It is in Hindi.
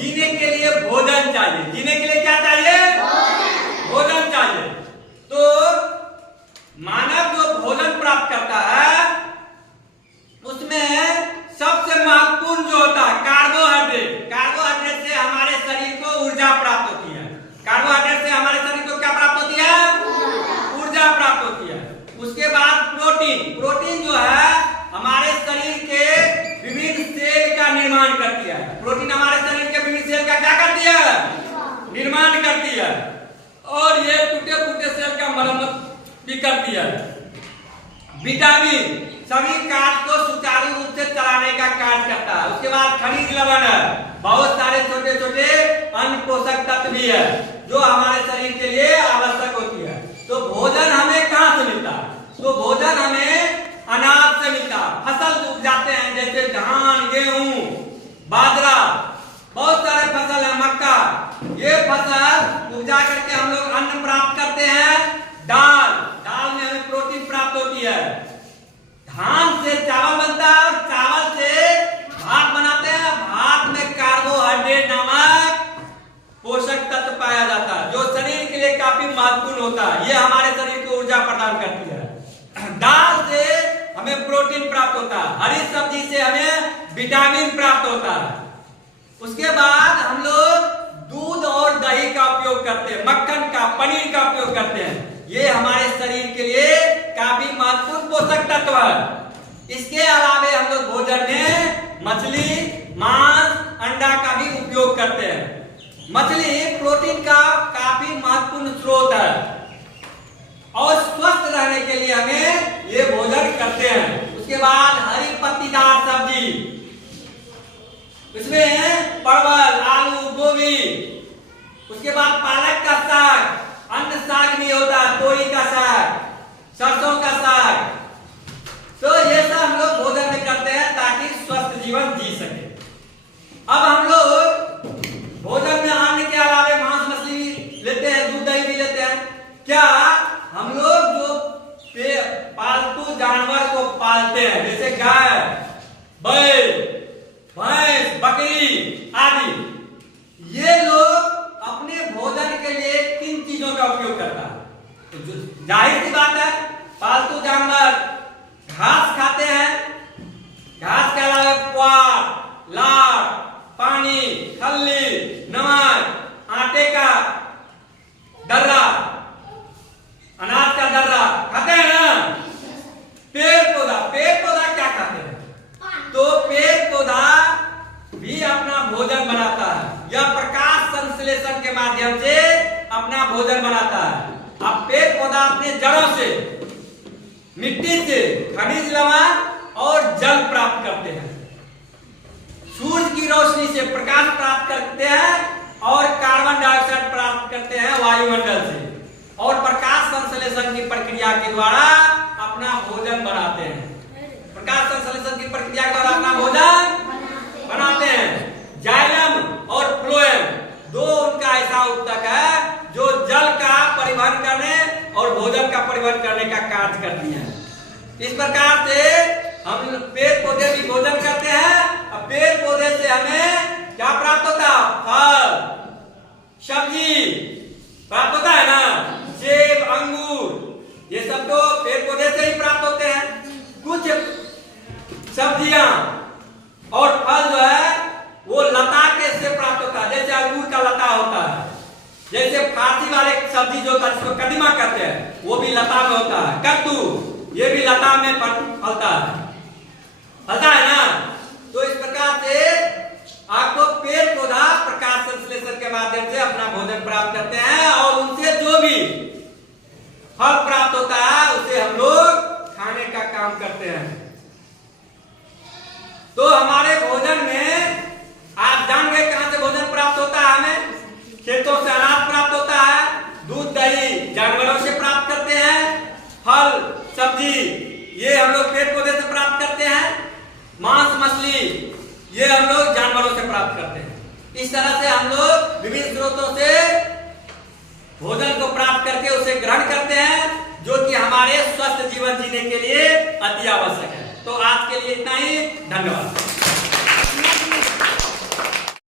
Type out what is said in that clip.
जीने के लिए भोजन चाहिए। जीने के लिए क्या चाहिए? भोजन चाहिए। तो मानव जो भोजन प्राप्त करता है उसमें सबसे महत्वपूर्ण जो होता है कार्बोहाइड्रेट। कार्बोहाइड्रेट से हमारे शरीर को ऊर्जा प्राप्त होती है। कार्बोहाइड्रेट से हमारे शरीर को क्या प्राप्त होती है? ऊर्जा प्राप्त होती है। उसके बाद प्रोटीन। प्रोटीन जो है हमारे शरीर के विभिन्न सेल का निर्माण करती है। प्रोटीन हमारे शरीर के विभिन्न सेल का क्या करती है? निर्माण करती है। और ये टूटे फूटे सेल का मरम्मत भी करती है। विटामिन सभी कार्य को सुचारू रूप से चलाने का कार्य करता है। उसके बाद खनिज लवण है, बहुत सारे छोटे छोटे अन्य पोषक तत्व भी है जो हमारे शरीर के लिए आवश्यक होती है। तो भोजन हमें कहाँ से मिलता है? तो भोजन हमें अनाज से मिलता है। फसल उपजाते हैं जैसे धान, गेहूं, बाजरा, बहुत सारे फसल है, मक्का। ये फसल उपजा करके हम लोग अन्न प्राप्त करते हैं। दाल, दाल में हमें प्रोटीन प्राप्त होती है। धान से चावल बनता है और चावल से भात बनाते हैं। भात में कार्बोहाइड्रेट नामक पोषक तत्व पाया जाता है जो शरीर के लिए काफी महत्वपूर्ण होता है। ये हमारे शरीर को ऊर्जा प्रदान करती है। दाल से हमें प्रोटीन प्राप्त होता है। हरी सब्जी से हमें विटामिन प्राप्त होता है। उसके बाद हम लोग दूध और दही का उपयोग करते हैं, मक्खन का, पनीर का उपयोग करते हैं। ये हमारे शरीर के लिए काफी महत्वपूर्ण पोषक तत्व है। इसके अलावा हम लोग भोजन में मछली, मांस, अंडा का भी उपयोग करते हैं। मछली प्रोटीन का काफी महत्वपूर्ण स्रोत है और स्वस्थ रहने के लिए हमें ये भोजन करते हैं। उसके बाद हरी पत्तीदार सब्जी, इसमें परवल, आलू, गोभी, उसके बाद पालक का साग, अन्य साग भी होता है, तोरी का साग, सरसों का साग। तो ये सब हम लोग भोजन में करते हैं ताकि स्वस्थ जीवन जी सके। अब हम लोग भोजन में अन्न के अलावा मांस, मछली लेते हैं, दूध, दही भी लेते हैं। क्या हम लोग जो पालतू जानवर को पालते हैं जैसे गाय, बैल, भैंस, बकरी आदि, ये लोग अपने भोजन के लिए किन चीजों का उपयोग करता है? तो जाहिर सी बात है पालतू जानवर घास खाते हैं। घास के अलावा पुआल, लार, पानी, खल्ली, नमक, आटे का दर्रा, अनाज का दर्रा खाते हैं ना। पेड़ पौधा, पेड़ पौधा क्या खाते हैं? तो पेड़ पौधा भी अपना भोजन बनाता है। यह प्रकाश संश्लेषण के माध्यम से अपना भोजन बनाता है। अब पेड़ पौधा अपने जड़ों से, मिट्टी से खनिज लवण और जल प्राप्त करते हैं। सूर्य की रोशनी से प्रकाश प्राप्त करते हैं और कार्बन डाइऑक्साइड प्राप्त करते हैं वायुमंडल से, और प्रकाश संश्लेषण की प्रक्रिया के द्वारा अपना भोजन बनाते हैं। प्रकाश संश्लेषण की प्रक्रिया के द्वारा अपना भोजन बनाते हैं। जाइलम और फ्लोएम दो उनका ऐसा ऊतक है जो जल का परिवहन करने और भोजन का परिवहन करने का कार्य करती है। इस प्रकार से हम पेड़ पौधे भी भोजन करते हैं। अब पेड़ पौधे से हमें क्या प्राप्त होता है? फल, सब्जी प्राप्त होता है ना। सेब, अंगूर, ये सब तो पेड़ पौधे से ही प्राप्त होते हैं। कुछ सब्जियां और फल जो है वो लता के से प्राप्त होता है, जैसे अंगूर का लता होता है, जैसे फारसी वाले सब्जी जो होता है जिसको कदीमा कहते हैं वो भी लता में होता है। कद्दू ये भी लता में फलता है ना। तो इस प्रकार से आपको पेड़ पौधा प्रकाश संश्लेषण के माध्यम से अपना भोजन प्राप्त करते हैं और उनसे जो भी फल प्राप्त होता है उसे हम लोग खाने का काम करते हैं। तो हमारे भोजन में आप जान गए कहां से भोजन प्राप्त होता है? हमें खेतों से अनाज प्राप्त होता है, दूध दही जानवरों से प्राप्त करते हैं, फल सब्जी ये हम लोग पेड़ पौधे से प्राप्त करते हैं, मांस मछली ये हम लोग जानवरों से प्राप्त करते हैं। इस तरह से हम लोग विभिन्न स्रोतों से भोजन को प्राप्त करके उसे ग्रहण करते हैं जो कि हमारे स्वस्थ जीवन जीने के लिए अति आवश्यक है। तो आज के लिए इतना ही, धन्यवाद।